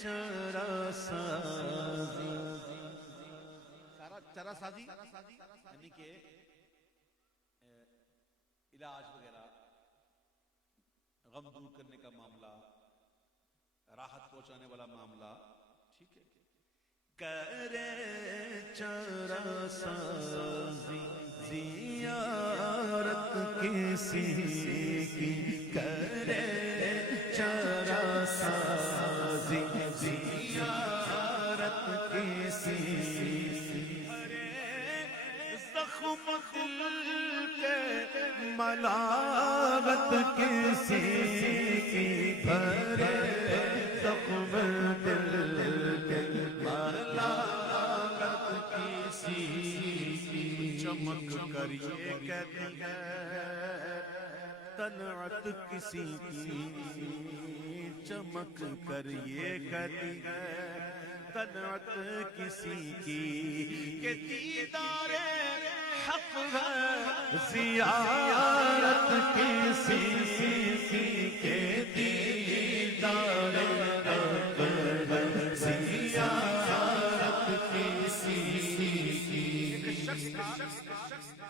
چرا سازی، چرا سازی یعنی کہ علاج وغیرہ، غم دور کرنے کا معاملہ، راحت پہنچانے والا معاملہ، ٹھیک ہے، کرے چرا سازی زیارت کسی کی، کرے چرا سازی زیارت کسی کی، زخم دل کے ملامت کسی کی، بھرے زخم دل کے ملامت کسی کی، چمک کر یہ کہتی ہے طلعت کسی کی، چمک کر یہ کہتی ہے طلعت کسی کی، کہ دیدار حق ہے زیارت کسی کی، کہ دیدار حق ہے زیارت کسی کی۔ ایک شخص تھا،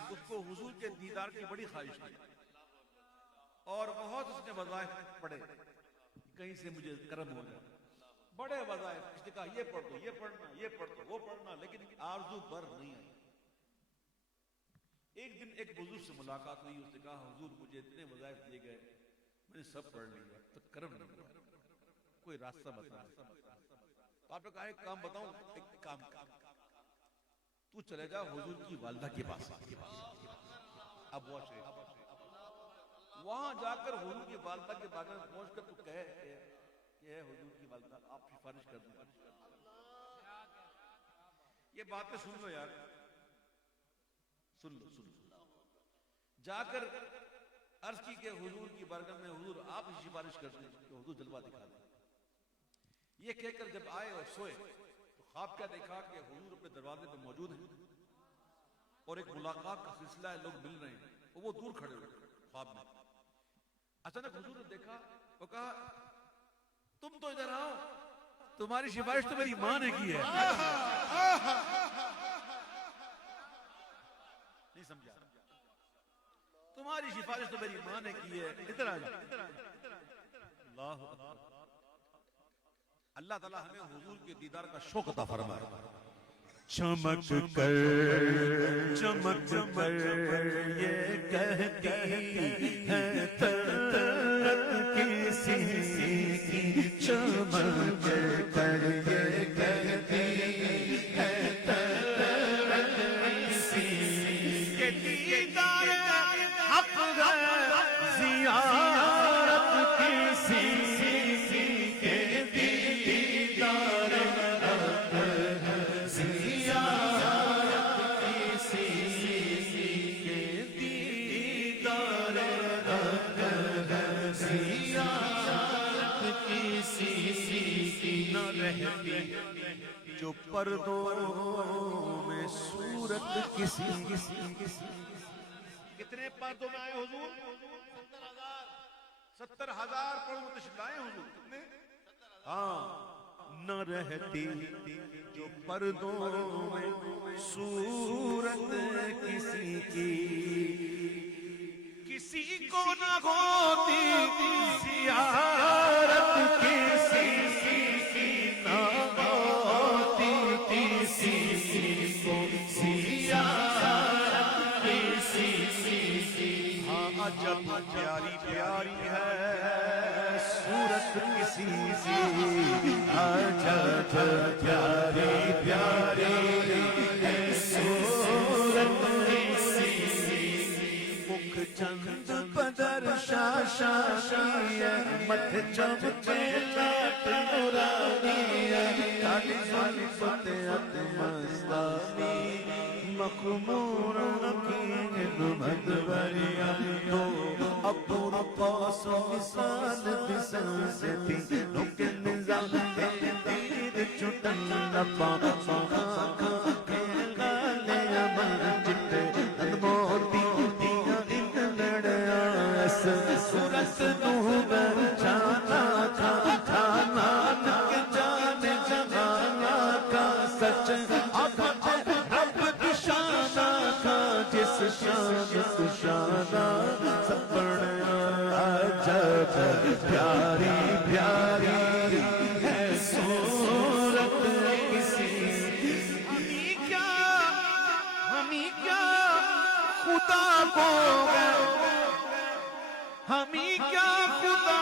اس کو حضور کے دیدار کی بڑی خواہش تھی، اور بہت اس نے وظائف پڑھے، کہیں سے مجھے کرم ہو جائے، بڑے وظائف، اس نے کہا یہ پڑھ دو، یہ پڑھنا، یہ پڑھ دو، وہ پڑھنا، لیکن آرزو پر نہیں آئی۔ ایک دن ایک بزرگ سے ملاقات ہوئی، اس نے کہا حضور مجھے اتنے وظائف دیے گئے، میں نے سب پڑھ لیا، تو کرم نہیں ہوا، کوئی راستہ بتا۔ تو آپ نے کہا ایک کام بتاؤں، ایک کام تو چلے جا حضور کی والدہ کے پاس، ابوا شریف، وہاں جا کر حضور کی والدہ کے بارے میں پہنچ کر تو کہے کہ اے حضور کی والدہ آپ سفارش کر دیں۔ یہ باتیں سن لو یار، سن لو، جا کر عرض کی کہ حضور کی بارگاہ میں حضور آپ ہی سفارش کر دیں کہ حضور جلوہ دکھا دیں۔ یہ کہہ کر جب آئے اور سوئے تو خواب کیا دیکھا کہ حضور اپنے دروازے پہ موجود ہیں اور ایک ملاقات کا سلسلہ ہے، لوگ مل رہے ہیں، وہ دور کھڑے ہوئے خواب میں۔ اچانک حضور نے دیکھا، وہ کہا تم تو ادھر آؤ، تمہاری سفارش تو میری ماں نے کی ہے۔ نہیں سمجھا، تمہاری سفارش تو میری ماں نے کی ہے، ادھر آ جاؤ۔ اللہ اللہ تعالیٰ ہمیں حضور کے دیدار کا شوق عطا فرمائے۔ چمک کر یہ کہتی ہے طلعت کسی کی، چمک کر یہ کہتی ہے طلعت کسی کی، کہ دیدار حق ہے زیارت کسی کی، کہ دیدار حق ہے زیارت کسی کی، کہ دیدار حق ہے زیارت کسی کی، نہ رہتی جو پردوں میں صورت کسی۔ کتنے پردوں میں آئے حضور؟ 70,000 پردوں میں تشریف لائے حضور، کتنے؟ ہاں، نہ رہتی جو پردوں میں صورت کسی کی، کسی کو نہ ہوتی زیارت کسی کی، نہ ہوتی کسی کو زیارت کسی کی۔ ہاں جب پیاری پیاری ہے صورت کسی کی، جب پیاری پیاری ہے صورت کسی کی، مکھ چند بدر شاشی ہے، مت چمچے لات نورانی ہے، کالی زلف تیت مستانی، مخمور نکین مدبریا، تو ابو عباس مثال بسن سے تھی، نوک نظام تیر چٹن لپا خاں خاں کھیلا لیا من چٹے موتی دیا ان لڑیا، اس صورت نوبر جانا تھا، جانا نک جانا کو گئے ہمیں کیا خدا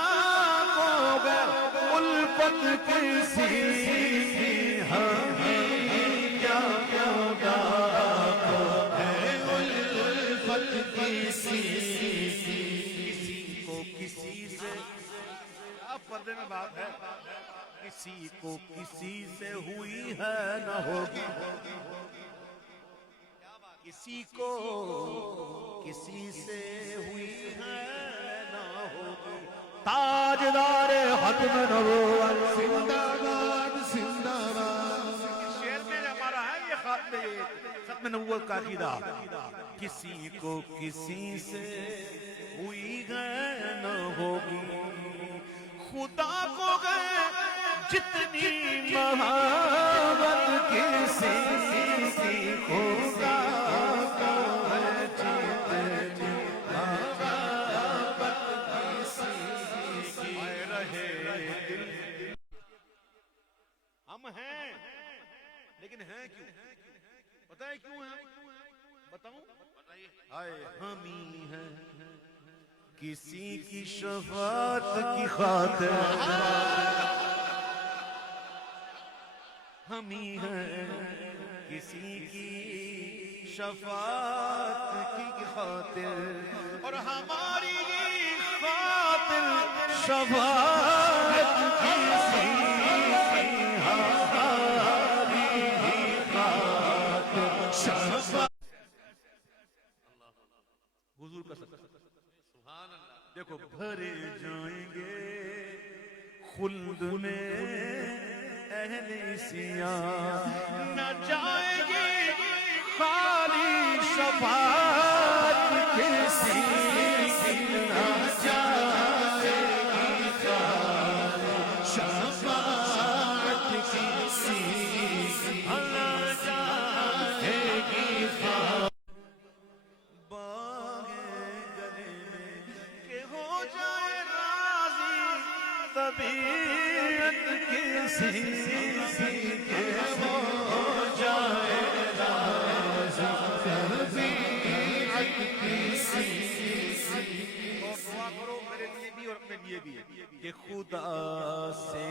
کو گئے الفت کسی ہمیں کیا خدا کو گئے الفت کسی کو کسی سے آپ پردے میں بات ہے کسی کو کسی سے ہوئی ہے نہ ہوگی کسی کو کسی سے ہوئی ہے نہ ہوگی تاجدار ختم نبوت زندہ باد زندہ باد شعر میں ہمارا ہے یہ ختم نبوت کا عقیدہ کسی کو کسی سے ہوئی ہے نہ ہوگی خدا کو گئے جتنی محبت کسی کی خدا کو ہے جتنی محبت کسی کی رہے دل ہم ہیں لیکن ہیں کیوں پتہ ہے کیوں ہیں بتاؤں ہم ہی ہیں کسی کی شفاعت کی خاطر ہم ہی ہیں کسی کی شفاعت کی خاطر اور ہماری خاطر شفاعت کسی کی ہماری خاطر شفاعت حضور کا صدقہ دیکھو بھرے جائیں گے خلد میں اہل سیاہ نہ جائیں گے خالی شفاعت کسی کی نہ جائے گی خالی شفاعت کسی کی نہ جائے گی خالی طبیعت کسی کے ہو جائے راضی طبیعت کسی اور دعا کرو میرے لیے بھی اور اپنے لیے بھی کہ خدا سے